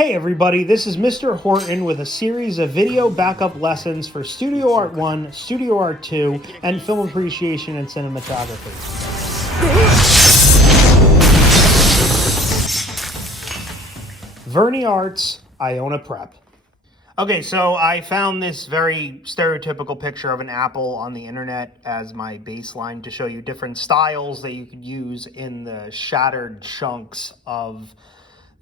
Hey everybody, this is Mr. Horton with a series of video backup lessons for Studio Art 1, Studio Art 2, and film appreciation and cinematography. Verney Arts, Iona Prep. Okay, so I found this very stereotypical picture of an apple on the internet as my baseline to show you different styles that you could use in the shattered chunks of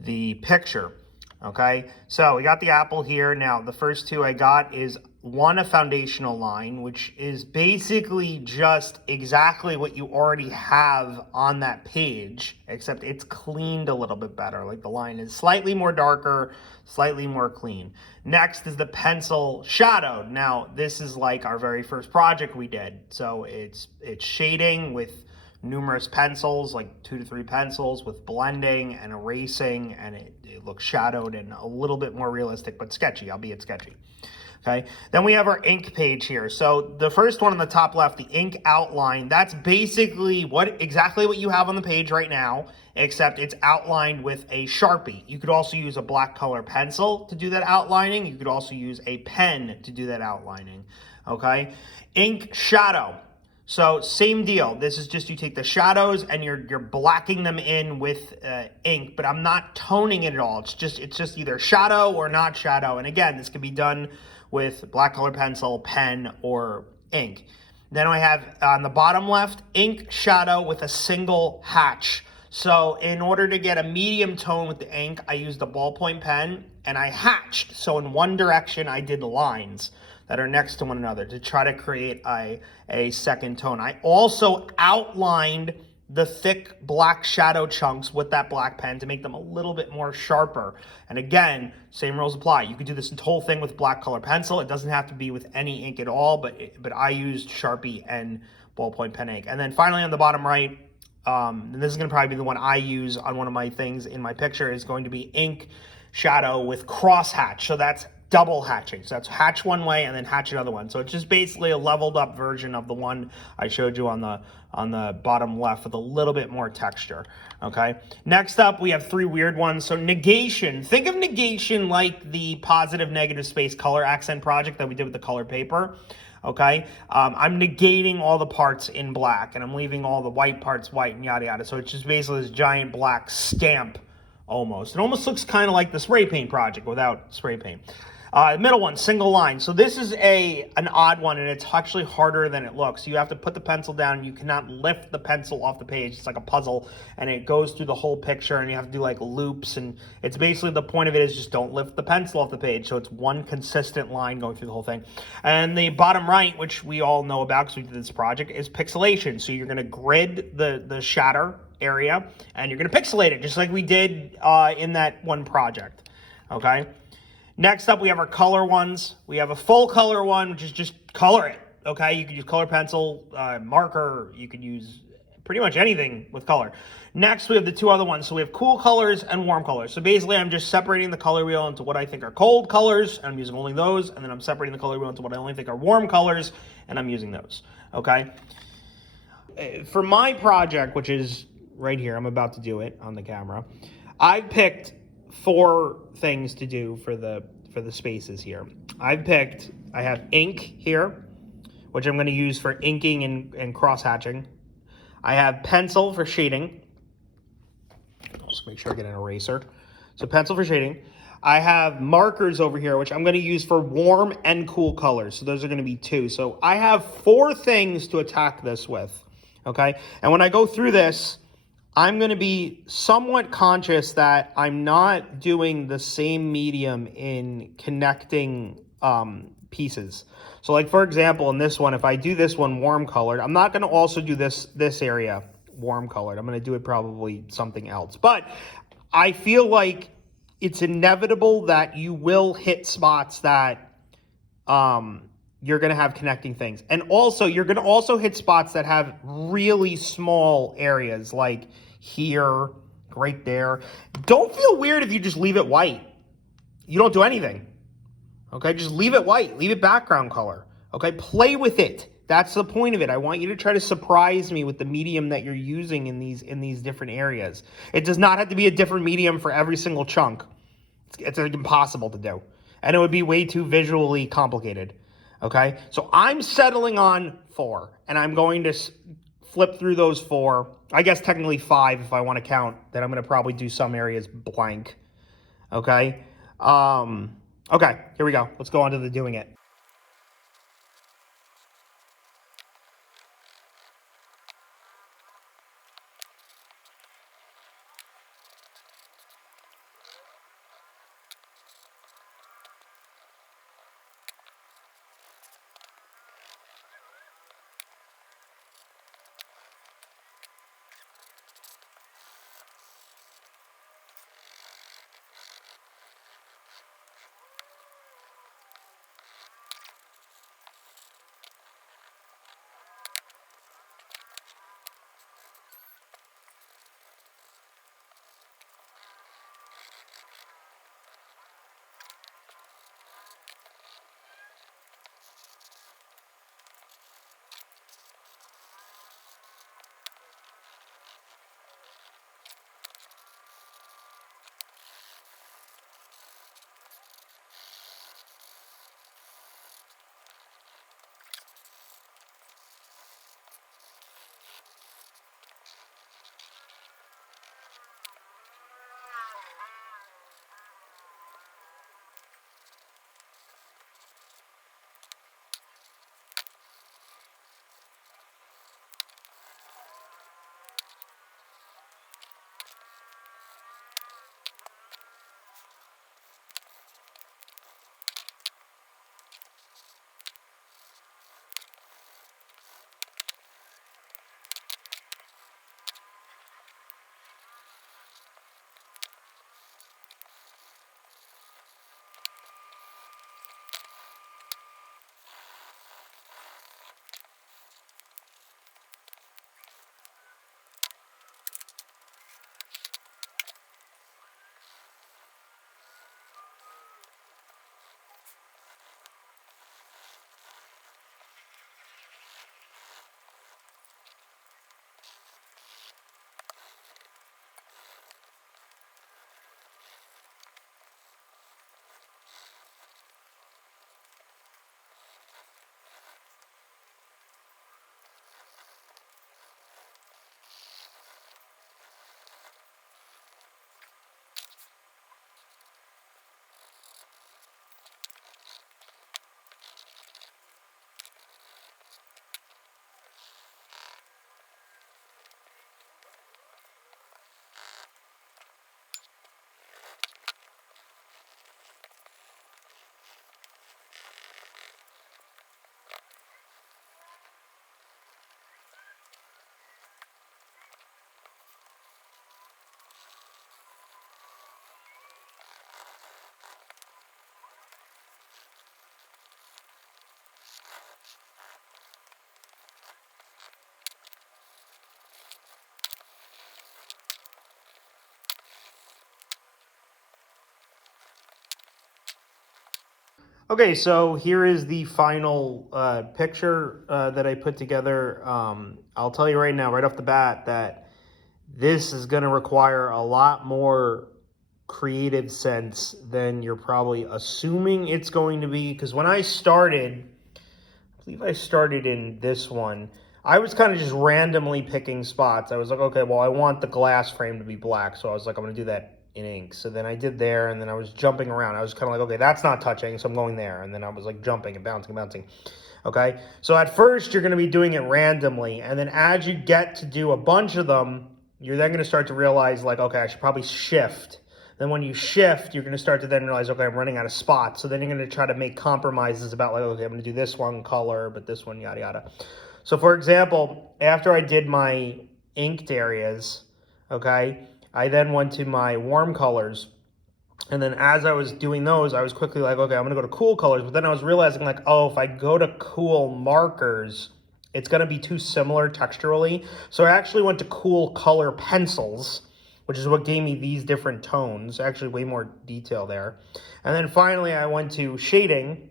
the picture. Okay, so we got the apple here. Now, the first two I got is one, a foundational line, which is basically just exactly what you already have on that page, except it's cleaned a little bit better. Like the line is slightly more darker, slightly more clean. Next is the pencil shadowed. Now, this is like our very first project we did. So it's shading with numerous pencils, like 2 to 3 pencils with blending and erasing, and it looks shadowed and a little bit more realistic, but sketchy, albeit sketchy. Okay, then we have our ink page here. So the first one on the top left, the ink outline, that's basically exactly what you have on the page right now, except it's outlined with a Sharpie. You could also use a black color pencil to do that outlining. You could also use a pen to do that outlining. Okay, ink shadow. So same deal. This is just you take the shadows and you're blacking them in with ink, but I'm not toning it at all. It's just either shadow or not shadow. And again, this can be done with black color pencil, pen, or ink. Then I have on the bottom left, ink shadow with a single hatch. So in order to get a medium tone with the ink, I used a ballpoint pen and I hatched. So in one direction, I did lines that are next to one another to try to create a second tone. I also outlined the thick black shadow chunks with that black pen to make them a little bit more sharper. And again, same rules apply. You could do this whole thing with black color pencil. It doesn't have to be with any ink at all, but I used Sharpie and ballpoint pen ink. And then finally on the bottom right, and this is gonna probably be the one I use on one of my things in my picture, is going to be ink shadow with cross hatch. So that's double hatching. So that's hatch one way and then hatch another one. So it's just basically a leveled up version of the one I showed you on the bottom left with a little bit more texture. Okay. Next up, we have 3 weird ones. So negation. Think of negation like the positive negative space color accent project that we did with the color paper. Okay. I'm negating all the parts in black and I'm leaving all the white parts white and yada yada. So it's just basically this giant black stamp almost. It almost looks kind of like the spray paint project without spray paint. The middle one, single line. So this is an odd one, and it's actually harder than it looks. You have to put the pencil down. You cannot lift the pencil off the page. It's like a puzzle, and it goes through the whole picture, and you have to do like loops, and it's basically the point of it is just don't lift the pencil off the page. So it's one consistent line going through the whole thing. And the bottom right, which we all know about because we did this project, is pixelation. So you're going to grid the shatter area, and you're going to pixelate it just like we did in that one project. Okay. Next up, we have our color ones. We have a full color one, which is just color it, okay? You could use color pencil, marker. You could use pretty much anything with color. Next, we have the 2 other ones. So we have cool colors and warm colors. So basically, I'm just separating the color wheel into what I think are cold colors, and I'm using only those. And then I'm separating the color wheel into what I only think are warm colors, and I'm using those, okay? For my project, which is right here, I'm about to do it on the camera, I picked 4 things to do for the spaces here. I have ink here, which I'm going to use for inking and cross hatching. I have pencil for shading. I'll just make sure I get an eraser. So pencil for shading. I have markers over here, which I'm going to use for warm and cool colors. So those are going to be 2. So I have 4 things to attack this with. Okay. And when I go through this, I'm going to be somewhat conscious that I'm not doing the same medium in connecting pieces. So like, for example, in this one, if I do this one warm colored, I'm not going to also do this area warm colored. I'm going to do it probably something else. But I feel like it's inevitable that you will hit spots that you're going to have connecting things. And also, you're going to also hit spots that have really small areas like here, right there. Don't feel weird if you just leave it white. You don't do anything. Okay, just leave it white. Leave it background color. Okay, play with it. That's the point of it. I want you to try to surprise me with the medium that you're using in these different areas. It does not have to be a different medium for every single chunk. It's impossible to do. And it would be way too visually complicated. Okay? So I'm settling on 4. And I'm going to flip through those 4. I guess technically 5 if I want to count. Then I'm going to probably do some areas blank. Okay? Okay, here we go. Let's go on to the doing it. Okay, so here is the final picture that I put together. I'll tell you right now, right off the bat, that this is going to require a lot more creative sense than you're probably assuming it's going to be. Because when I started, I believe I started in this one, I was kind of just randomly picking spots. I was like, okay, well, I want the glass frame to be black. So I was like, I'm going to do that in ink. So then I did there, and then I was jumping around. I was kind of like, okay, that's not touching, so I'm going there. And then I was like jumping and bouncing and bouncing. Okay, so at first you're going to be doing it randomly, and then as you get to do a bunch of them, you're then going to start to realize, like, okay, I should probably shift. Then when you shift, you're going to start to then realize, okay, I'm running out of spots. So then you're going to try to make compromises about, like, okay, I'm going to do this one color, but this one, yada, yada. So for example, after I did my inked areas, okay, I then went to my warm colors. And then as I was doing those, I was quickly like, okay, I'm going to go to cool colors. But then I was realizing, like, oh, if I go to cool markers, it's going to be too similar texturally. So I actually went to cool color pencils, which is what gave me these different tones. Actually, way more detail there. And then finally, I went to shading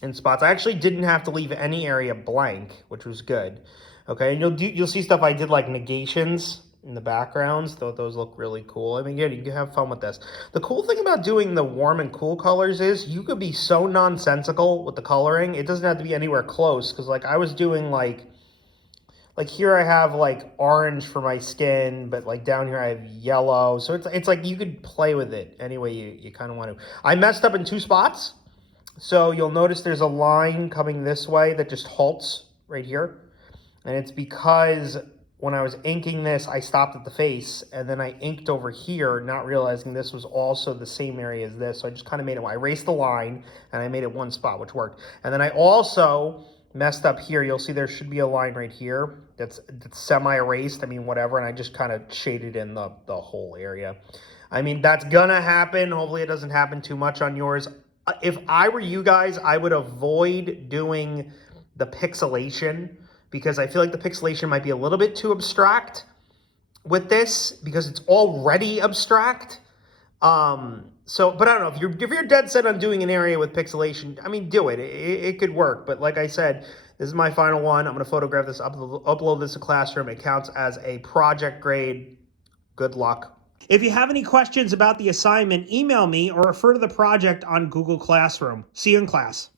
in spots. I actually didn't have to leave any area blank, which was good. Okay, and you'll see stuff I did like negations. in the backgrounds. Those look really cool. I mean, yeah, you can have fun with this. The cool thing about doing the warm and cool colors is you could be so nonsensical with the coloring. It doesn't have to be anywhere close, because like I was doing like here I have like orange for my skin, but like down here I have yellow. So it's like you could play with it any way you kind of want to. I messed up in 2 spots. So you'll notice there's a line coming this way that just halts right here. And it's because when I was inking this, I stopped at the face, and then I inked over here, not realizing this was also the same area as this. So I just kind of made it, I erased the line, and I made it one spot, which worked. And then I also messed up here. You'll see there should be a line right here that's semi-erased. I mean, whatever. And I just kind of shaded in the whole area. I mean, that's gonna happen. Hopefully it doesn't happen too much on yours. If I were you guys, I would avoid doing the pixelation, because I feel like the pixelation might be a little bit too abstract with this, because it's already abstract. But I don't know, if you're dead set on doing an area with pixelation, I mean, do it. It could work. But like I said, this is my final one. I'm going to photograph this, upload this to Classroom. It counts as a project grade. Good luck. If you have any questions about the assignment, email me or refer to the project on Google Classroom. See you in class.